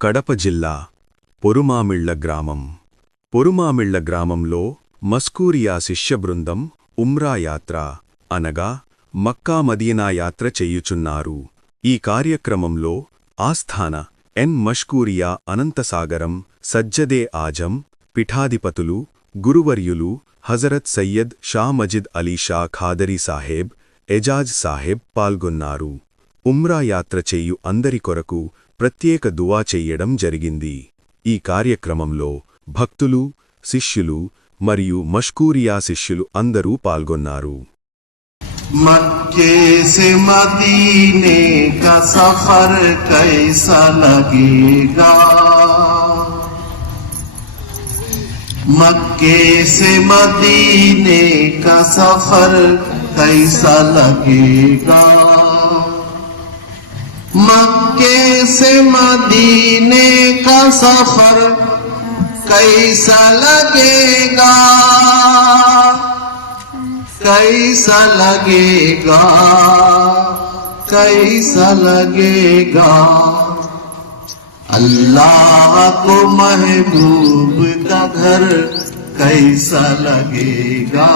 కడప జిల్లా పొరుమామిళ్ల గ్రామం. పొరుమామిళ్ల గ్రామంలో మస్కూరియా శిష్యబృందం ఉమ్రా యాత్ర అనగా మక్కా మదీనా యాత్ర చెయ్యుచున్నారు. ఈ కార్యక్రమంలో ఆస్థాన ఎన్ మష్కూరియా అనంతసాగరం సజ్జదే ఆజం పీఠాధిపతులు గురువర్యులు హజరత్ సయ్యద్ షా మజిద్ అలీ షా ఖాదరీ సాహెబ్ ఎజాజ్ సాహెబ్ పాల్గొన్నారు. ఉమ్రా యాత్ర చెయ్యు అందరి కొరకు ప్రత్యేక దువా చెయ్యడం జరిగింది. ఈ కార్యక్రమంలో భక్తులు, శిష్యులు మరియు మష్కూరియా శిష్యులు అందరూ పాల్గొన్నారు. मक्के से मदीने का सफर कैसा लगेगा, मक्के से मदीने का सफर कैसा लगेगा, मक्के से मदीने का सफर कैसा लगेगा, कैसा लगेगा, कैसा लगेगा, अल्लाह को महबूब का घर कैसा लगेगा।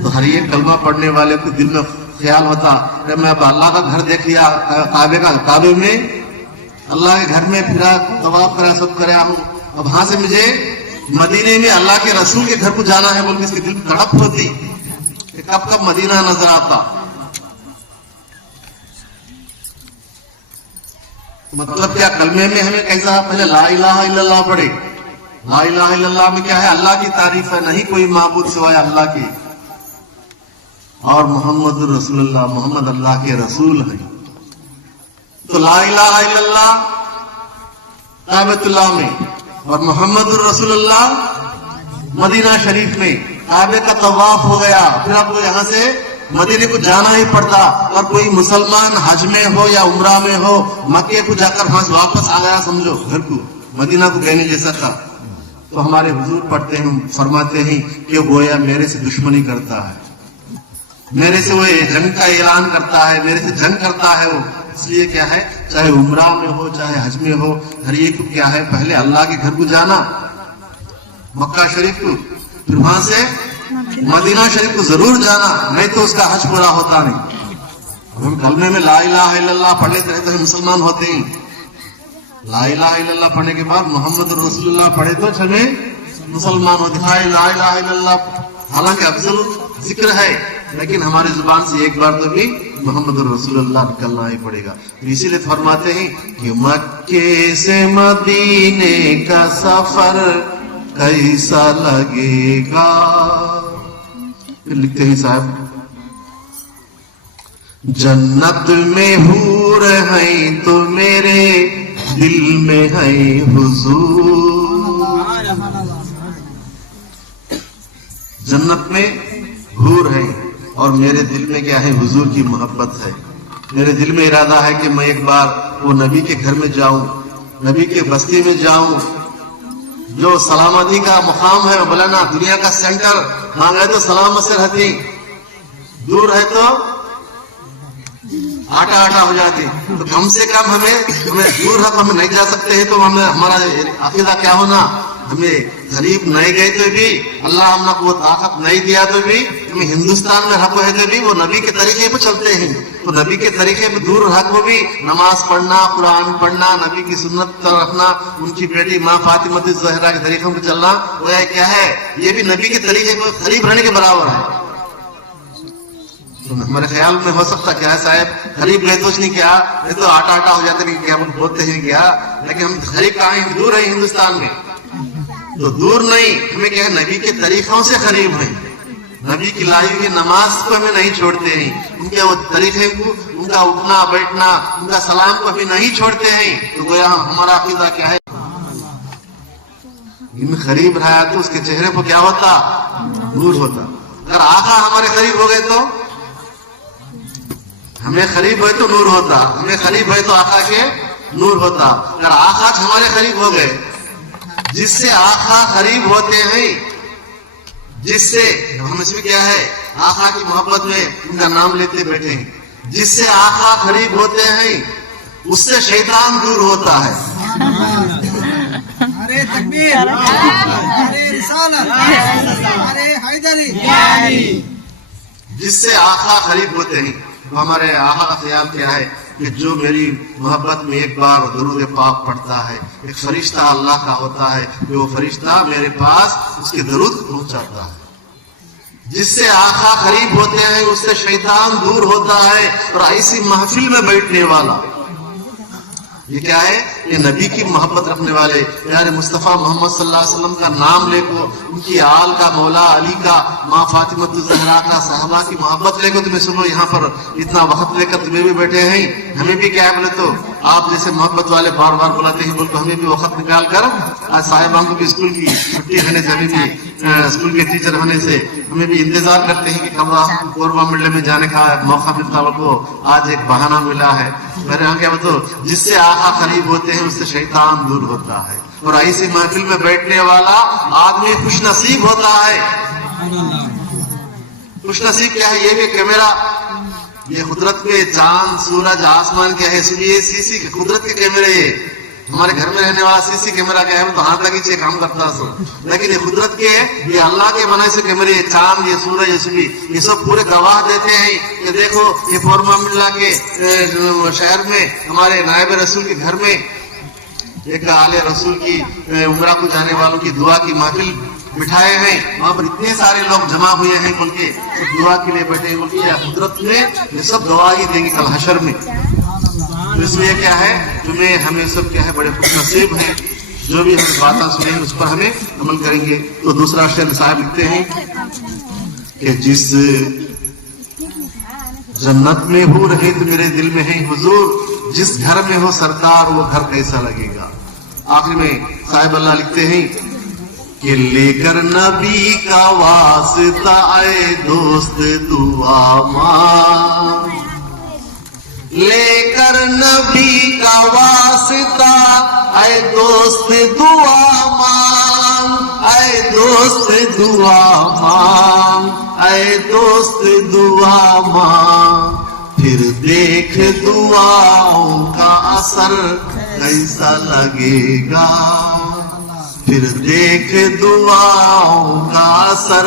तो हर एक कलमा पढ़ने वाले को दिल में ख्याल होता कि मैं अब अल्लाह का घर देख लिया, काबे में अल्लाह के घर में फिरा, तवाफ करा, सब करा हूँ, अब वहां से मुझे मदीने में अल्लाह के रसूल के घर को जाना है बोल के इसके दिल में तड़प होती कि कब कब मदीना नजर आता। मतलब क्या कलमे में हमें कैसा पहले ला इलाहा इल्लल्लाह पढ़े। ला इलाहा इल्लल्लाह में क्या है, अल्लाह की तारीफ है, नहीं कोई माबूद सिवाय अल्लाह की, और मोहम्मद रसूलुल्लाह, मोहम्मद अल्लाह के रसूल है। तो ला इलाहा इल्लल्लाह काबतुल्लाह में और मोहम्मद रसूलुल्लाह मदीना शरीफ में काबे का तवाफ हो गया, फिर आपको यहाँ से मदीने को जाना ही पड़ता। और कोई मुसलमान हज में हो या उम्रा में हो, मक्के को जाकर वहां से वापस आ गया समझो घर को, मदीना को कहने जैसा था, तो हमारे हुजूर पढ़ते हैं, फरमाते हैं कि गोया मेरे से दुश्मनी करता है, मेरे से वो जंग का ऐलान करता है, मेरे से जंग करता है वो। इसलिए क्या है, चाहे उम्रा में हो चाहे हज में हो, हर एक को क्या है पहले अल्लाह के घर को जाना, मक्का शरीफ को, फिर वहां से मदीना शरीफ को जरूर जाना, नहीं तो उसका हज पूरा होता नहीं। हम कलमे में ला इलाहा इल्लल्लाह पढ़ लेते हैं तो मुसलमान होते हैं। ला इलाहा इल्लल्लाह पढ़ने के बाद मोहम्मद रसूलुल्लाह पढ़े तो हमें मुसलमान होते हैं। ला इलाहा इल्लल्लाह हालांकि अफजल जिक्र है, लेकिन हमारी जुबान से एक बार तो भी मोहम्मद रसूलुल्लाह निकलना ही पड़ेगा। इसीलिए फरमाते हैं कि मक्के से मदीने का सफर कैसा लगेगा। फिर लिखते हैं साहब, जन्नत में हूर हैं तो मेरे दिल में है हुजूर। जन्नत में हूर है और मेरे दिल में क्या है, हुजूर की मोहब्बत है। मेरे दिल में इरादा है कि मैं एक बार वो नबी के घर में जाऊं, नबी के बस्ती में जाऊं, जो सलामती का मुकाम है। बोला ना दुनिया का सेंटर मांगा तो सलामत से रहती, दूर है तो आटा आटा हो जाती। तो कम से कम हमें दूर है तो हम नहीं जा सकते हैं, तो हमें हमारा अकीदा क्या होना, हमें करीब नहीं गए तो भी अल्लाह हमने को ताकत नहीं दिया तो भी हमें हिंदुस्तान में हक है तो भी वो नबी के तरीके पे चलते हैं। तो नबी के तरीके पे दूर हक को भी नमाज पढ़ना, कुरान पढ़ना, नबी की सुन्नत रखना, उनकी बेटी माँ फातिमा ज़हरा के तरीकों पे चलना, वो क्या है, ये भी नबी के तरीके को करीब रहने के बराबर है। तो हमारे ख्याल में हो सकता क्या है साहब, करीब गए तो नहीं क्या, नहीं तो आटा आटा हो जाते नहीं क्या, बोलते हैं क्या, लेकिन हम करीब कहाँ हैं, दूर है हिंदुस्तान में। तो दूर नहीं, हमें क्या है, नबी के तरीकों से करीब है। नबी की लाई हुई नमाज को हमें नहीं छोड़ते हैं, उनके वो तरीके को, उनका उठना बैठना, उनका सलाम को भी नहीं छोड़ते हैं। तो गोया हमारा अकीदा क्या है, इनमें करीब रहा तो उसके चेहरे पर क्या होता, नूर होता। अगर आका हमारे करीब हो गए तो हमें करीब है तो नूर होता, हमें करीब है तो आका के नूर होता। अगर आका हमारे करीब हो गए, जिससे आका करीब होते हैं, जिससे हम इसमें क्या है, आका की मोहब्बत में उनका नाम लेते बैठे हैं, जिससे आका करीब होते हैं उससे शैतान दूर होता है। अरे तकबीर, अरे रिसालत, अरे हैदरी। जिससे आका करीब होते हैं। तो हमारे आका का ख्याल क्या है कि जो मेरी मोहब्बत में एक बार दरूद पाक पढ़ता है, एक फरिश्ता अल्लाह का होता है कि वो फरिश्ता मेरे पास उसके दरूद पहुंचाता है। जिससे आका करीब होते हैं उससे शैतान दूर होता है। और ऐसी महफिल में बैठने वाला, ये क्या है? ये नबी की मोहब्बत रखने वाले, यार मुस्तफ़ा मोहम्मद सल्लल्लाहु अलैहि वसल्लम का नाम लेको, उनकी आल का, मौला अली का, माँ फातिमा ज़हरा का, साहबा की मोहब्बत लेको तुम्हें सुनो। यहाँ पर इतना वक्त लेकर तुम्हें भी बैठे हैं, हमें भी क्या है बोले तो आप जैसे मोहब्बत वाले बार बार बुलाते हैं, बोल तो हमें भी वक्त निकाल कर आज साहिबान को भी स्कूल की छुट्टी होने से, हमें भी स्कूल के टीचर होने से हमें भी इंतजार करते हैं कि कब कोरबा मिलने में जाने का मौका मिलता को। आज एक बहाना मिला है। मेरे यहाँ क्या बताओ, जिससे आका करीब होते हैं उससे शैतान दूर होता है। और ऐसी महफिल में बैठने वाला आदमी खुश नसीब होता है। खुश नसीब क्या है? ये भी कैमरा, ये कुदरत के चांद सूरज आसमान क्या है? इसलिए सीसी कुदरत के कैमरे। ये हमारे घर में रहने वाला सीसी कैमरा क्या है? तो हाथ लगी काम करता सो, लेकिन ये कुदरत के, ये अल्लाह के बनाए से कैमरे, ये चांद, ये सूरज, ये सब पूरे गवाह देते हैं कि देखो ये फोरमा मिला के शहर में हमारे नायब रसूल के घर में एक आले रसूल की उम्रा को जाने वालों की दुआ की महफिल बिठाए हैं। वहां पर इतने सारे लोग जमा हुए हैं बोल के सब दुआ के लिए बैठे हैं बोल के। कुदरत में ये सब गवाही देंगे कल हशर में। तो इसलिए क्या है, तुम्हें हमें सब क्या है बड़े खुश नसीब हैं। जो भी हमें बातें सुनेंगे उस पर हमें अमल करेंगे। तो दूसरा शेर साहब लिखते हैं कि जिस जन्नत में हो रहे तो मेरे दिल में है हुजूर, जिस घर में हो सरकार वो घर कैसा लगेगा। आखिर में साहिब अल्लाह लिखते हैं कि लेकर नबी का वास्ता आए दोस्त दुआ मांग, लेकर नबी का वास्ता आए दोस्त दुआ मांग, आए दोस्त दुआ मांग, आए दोस्त दुआ मांग। फिर देख दुआओं का असर कैसा लगेगा, फिर देख दुआओं का असर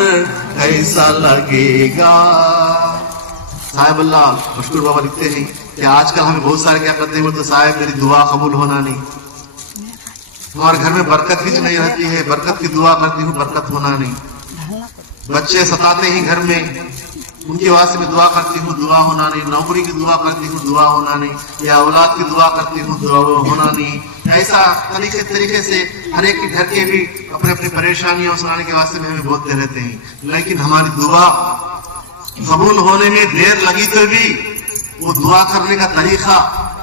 कैसा लगेगा। साहिब अल्लाह मशकूर बाबा लिखते हैं कि आजकल हमें बहुत सारे क्या करते हैं, तो साहिब मेरी दुआ कबूल होना नहीं, हमारे घर में बरकत ही नहीं रहती है, बरकत की दुआ करती हूँ बरकत होना नहीं। बच्चे सताते हैं घर में, उनके वास्ते में दुआ करती हूँ दुआ होना नहीं। नौकरी की दुआ करती हूँ दुआ होना नहीं। या औलाद की दुआ करती हूँ दुआ होना नहीं। ऐसा तरीके से हर एक के घर के भी अपने अपनी परेशानियां सुनाने के वास्ते में हमें बोलते रहते हैं, लेकिन हमारी दुआ कबूल होने में देर लगी तो भी वो दुआ करने का तरीका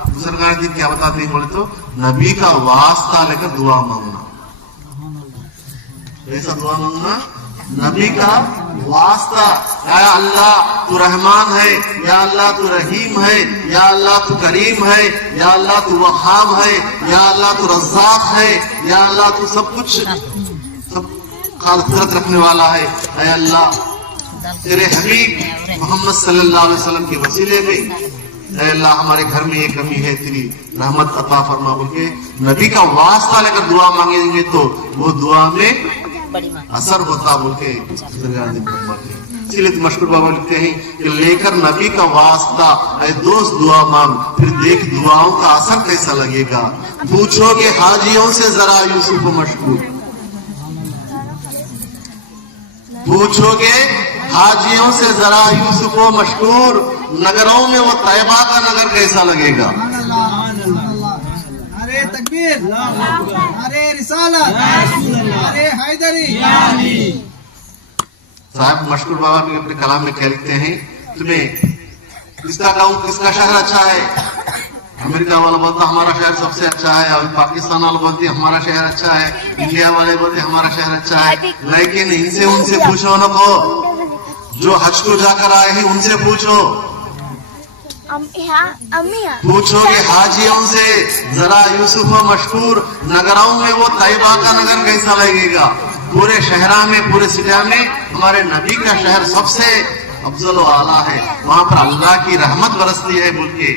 बुजुर्गान दिन क्या बताते हैं बोले तो नबी का वास्ता लेकर दुआ मांगना। ऐसा दुआ मांगना नबी का वास्ता, या अल्लाह तू रहमान है, या अल्लाह तू रहीम है, या अल्लाह तू करीम है, या अल्लाह तू वहाब है, या अल्लाह तू रज़्ज़ाक़ है, या अल्लाह तू सब कुछ सब कुदरत रखने वाला है। ऐ अल्लाह तेरे हबीब मोहम्मद सल्लल्लाहु अलैहि वसल्लम के वसीले में ऐ अल्लाह हमारे घर में ये कमी है, तेरी रहमत अता फरमा बोल के नबी का वास्ता लेकर दुआ मांगेंगे तो वो दुआ में असर होता बोल के। इसीलिए तो मशहूर बाबा लिखते हैं कि लेकर नबी का वास्ता ऐ दोस्त दुआ मांग, फिर देख दुआओं का असर कैसा लगेगा। पूछोगे हाजियों से जरा यूसुफ मशहूर, पूछोगे हाजियों से जरा यूसुफ मशहूर, नगरों में वो तैयबा का नगर कैसा लगेगा। अरे तकबीर, अरे रिसालत, अरे हैदरी। साहब मशहूर बाबा भी अपने कलाम में क्या लिखते हैं, तुम्हें किसका गाँव किसका शहर अच्छा है। अमेरिका वाला बोलता हमारा शहर सबसे अच्छा है, अभी पाकिस्तान वाला बोलते हमारा शहर अच्छा है, इंडिया वाले बोलते हमारा शहर अच्छा है। लेकिन इनसे उनसे पूछो न को, जो हज को जाकर आए हैं उनसे पूछो। पूछोगे हाजियों से जरा यूसुफ मशहूर, नगरों में वो तैयबा का नगर कैसा लगेगा। पूरे शहरा में पूरे सिटा में हमारे नबी का शहर सबसे अफजल व आला है, वहां पर अल्लाह की रहमत बरसती है बोल के।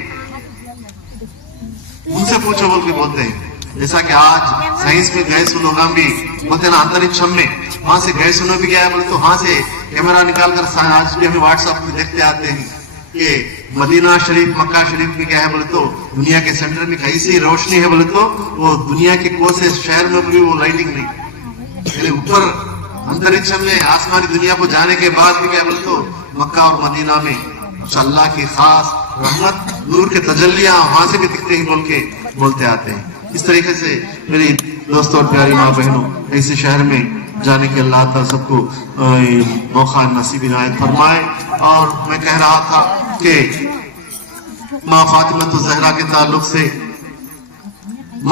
उनसे पूछो बोल के बोलते हैं। जैसा कि आज साइंस में गए सुनोगा भी बोलते हैं ना, अंतरिक्षम में वहां से गए सुनो भी गया है बोले तो वहां से कैमरा निकाल कर आज भी हमें व्हाट्सएप में देखते आते हैं कि मदीना शरीफ मक्का शरीफ में क्या है बोले तो दुनिया के सेंटर में कैसी रोशनी है बोले तो वो दुनिया के कोई से शहर में भी वो लाइटिंग नहीं, यानी ऊपर अंतरिक्षम में आसमानी दुनिया को जाने के बाद भी क्या बोले तो मक्का और मदीना में अल्लाह की खास रहमत नूर के तजल्लियां वहां से भी दिखते ही बोल के बोलते आते हैं। इस तरीके से मेरी दोस्तों और प्यारी माँ बहनों, ऐसे शहर में जाने के अल्लाह ताला सबको मौका नसीब इनायत फरमाए। और मैं कह रहा था कि माँ फातिमा तो जहरा के ताल्लुक से